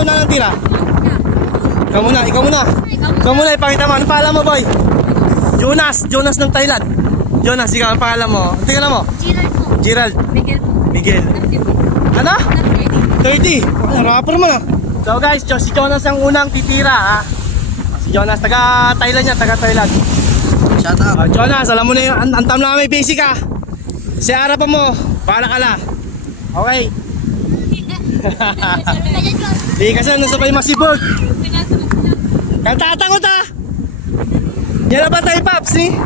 ikaw na lang tira. Ikaw muna, ikaw muna. Ikaw muna, ipakita mo. Ano pangalan mo, boy? Jonas, Jonas ng Thailand. Jonas, ikaw, ang pangalan mo? Ang tingnan mo? Gerald po. Gerald. Miguel po. Miguel. Ano? 30. Rapper mo na. So guys, si Jonas ang unang titira, ha? Si Jonas, taga Thailand yan, taga Thailand. Shout out. Jonas, alam mo na yung antam na may basic, ha? Si harapan mo, para ka la. Okay. Di kasi nasabay masibog. Kantatakot, ha? Yan na ba tayo, Paps, eh?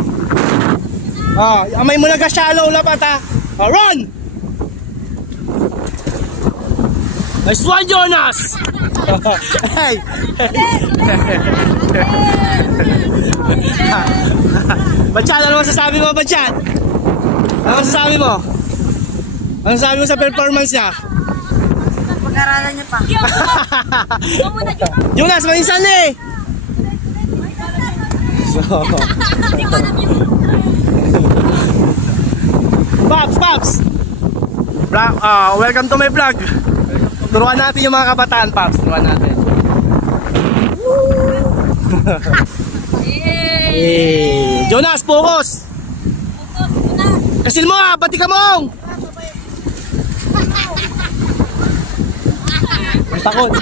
Oh, amay mo nag-shallow lapat, ha? Oh, run! Nice one, Jonas! Hey! Bachan, ano masasabi mo, Bachan? Ano masasabi mo? Ano masasabi mo sa performance niya? Pag-aralan niya pa. Jonas, mainsan eh! Paps! Welcome to my vlog. Turuan natin yung mga kabataan, Paps. Turuan natin. Hey. Jonas, focus! Kasil mo, pati ka mong! Takot.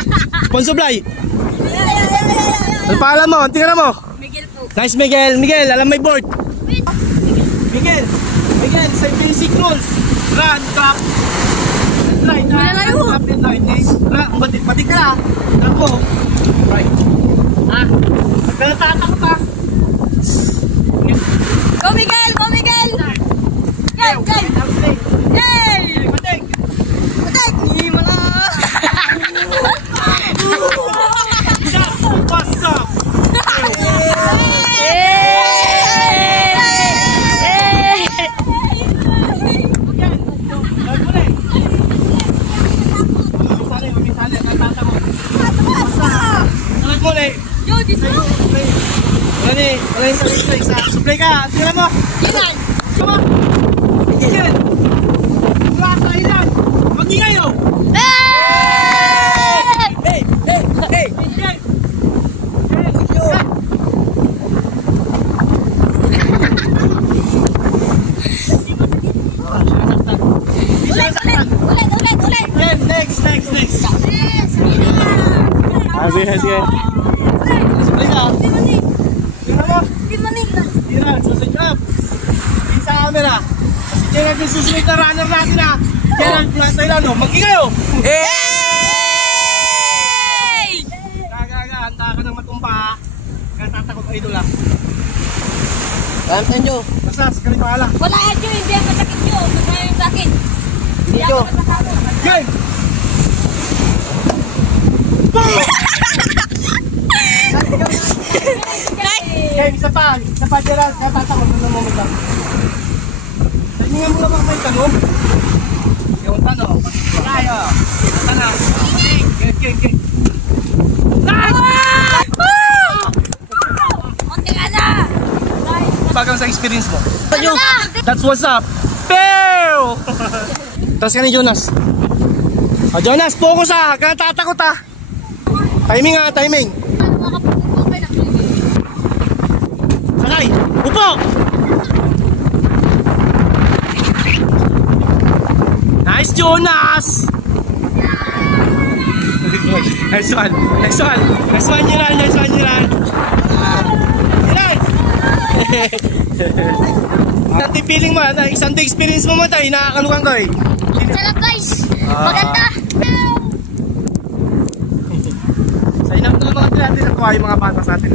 Sponsor Fly. Ano pangalan mo? Tingnan mo. Miguel po. Nice, Miguel. Miguel, alam may board. Miguel, sa basic rules. Run, clap. Right, clap and line. Pati ka na. Clap mo. Right. Pagka tatakot ka. Go Miguel! Go Miguel! Game! Yay! Patik! Hindi mo na! What's up? Wala yung sa supply ka. Tingnan mo. Yan! Come on. Yan. Wala sa ilan. Mag-ingay o. Hey! Yan. Ulit! Next. Sige. Supply ka. Tingnan mo. Tira, susunod up. Sa camera. Kasi dyan ang susunod na runner natin, ha. Dyan ang plantay lang, no. Mag-ingay o. Hey! Handa ka ng matumpa, ha. Tatakot ang idol, ha. Alam sa inyo. Basta, sakali pahala. Wala yan yun, hindi ang masakit yun. Masaya yung sa akin. Hindi ako masakalo. Game! Game, isa pa dyan, tatakot ng moment lang. Tingnan mo naman may tanong. Yung tanong, tayo. Tanong. Game. Konti ka na! Bagang sa experience mo. That's what's up. Pew! Tapos ka ni Jonas. Jonas, focus, ha. Kaya tatakot, ha. Timing, ha. Sakay! Upo! Nice, Jonas! Nice one, Jiran! Ang feeling mo, isang day experience mo tayo, nakakalukan ko, eh. Sarap guys! Maganda! Sa inang tulong mga natin, nakuha yung mga bata sa atin.